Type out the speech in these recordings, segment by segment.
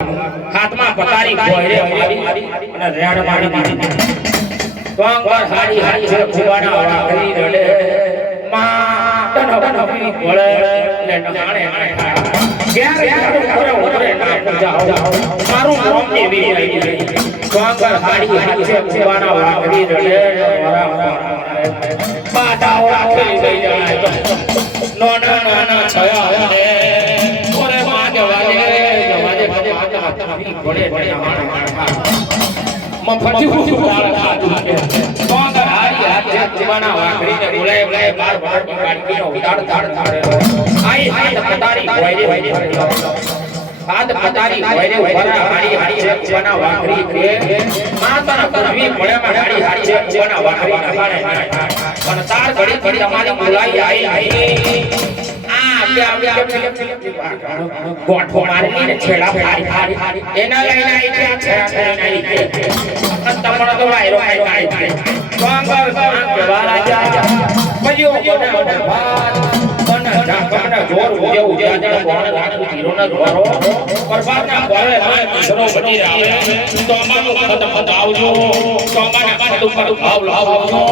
હાથમાં પતારી ગોહરે મારી અને રેડ મારી દીધી. તોંગર હારી હારી છે ફુવાના વાળા કરી રડે? માં તન તન ગોળે ને નહાણે ક્યારે ક્યારે કરે ઉતરે ના જાઓ મારું નામ દેવી આવી ગઈ તોંગર હારી હારી છે ફુવાના વાળા કરી રડે? બાટાઓ કરી ગઈ જાય. તો નોના નાના છયા માતા ઘોડે ઘોડે હાણ હાણ મફતી ઉડાડ ખાધું તોંગર હારી હારી જીવાના વાકડીને બોલાય બોલાય બાર બાર કાઢીને ઉડાડ ધાડ ધાડ આઈ હાથ પતારી ગોયરે હાથ પતારી ગોયરે ઉભરા હારી હારી છે જીવાના વાકડી કે માતાના કરવી ભોળેમાં હારી હારી છે. જીવાના વાકડી નખાણે પણ તાર ઘડી ઘડી અમારી બોલાઈ આઈ આઈ આ કે આપણે આપણે ગોઠો મારીને છેડા ફાડી ફાડી એના લઈને આઈ છે છેડા લઈને આઈ છે તમારો તો વાયરો ખાઈ ખાઈ ખાઈ કોંગર કોંગ કેવાલા જા બલ્યો કોને? કોને? ભાત કોને જા, કોને? જોર, ઉજે ઉજે આજા કોને લાખુ હીરો ના જોરો પરબાદ ના કોરે ના કિશોરો બની આવે તો અમારો ખત આવજો. તો અમારા ખત ઉપર ભાવ લાવજો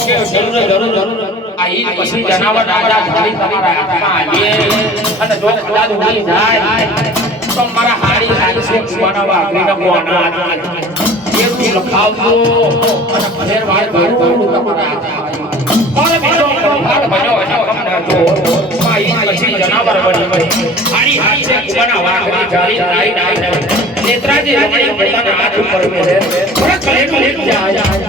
કે જરૂર જરૂર જરૂર. આ પછી જનાવર રાજા ધરી તમારા હાથમાં આવીએ અને જો કદાચ ઉડી જાય તો મારા હારી હારી છે કુવાના વાઘરીના કોના લખાવજો અને ફેર વાર ભરું તમારા હાથમાં ઓરે બીજો ભાગ બન્યો અને કમના જો આ પછી જનાવર બની હારી હારી કુવાના વાઘરી જારી રાઈ રાઈ નેત્રાજી રમણી પોતાના હાથ ઉપર મેલે ફરક લેતું લેતું જાય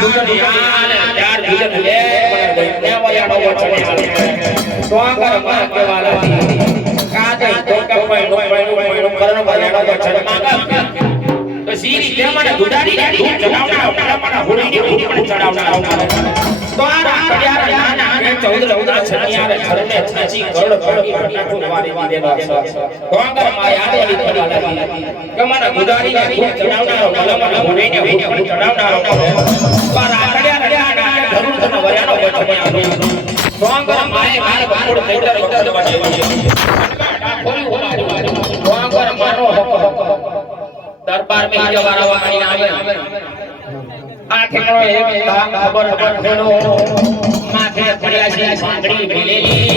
ચાર યાર ચાર દુજન લે મને દઈને વયાનો વચને તો માં કેવાલા કા દઈ તો નો પાઈ નો પાઈ નો કરનો વયાનો વચન માંગા તો સીરી તે મને દુડાડી ચડાવના મને હોળીની હોળી પણ ચડાવના તો આ કે ચૌદ ચૌદા છનિયારે છરને છાચી કરોડ કરોડ નાખો વારી વારી દેવા કોંગર માયા દેલી પડી લાગી. ગમન ગુદારી ને ખૂબ ચડાવનારો મલમ ભોને ને ભૂખ ચડાવનારો તો રાતડ્યા રડ્યા ના ધરુણ તન વર્યાનો વચ્ચે બનાવ્યો કોંગર માય માર બારોડ કૈતર વખત બચે કોંગર મારો દરબાર મે જવારા વાણી આવે આ ઠેકણો એક કામ ખબર ખબર ખેડો માથે પડ્યા છે સાંકડી ભીલેલી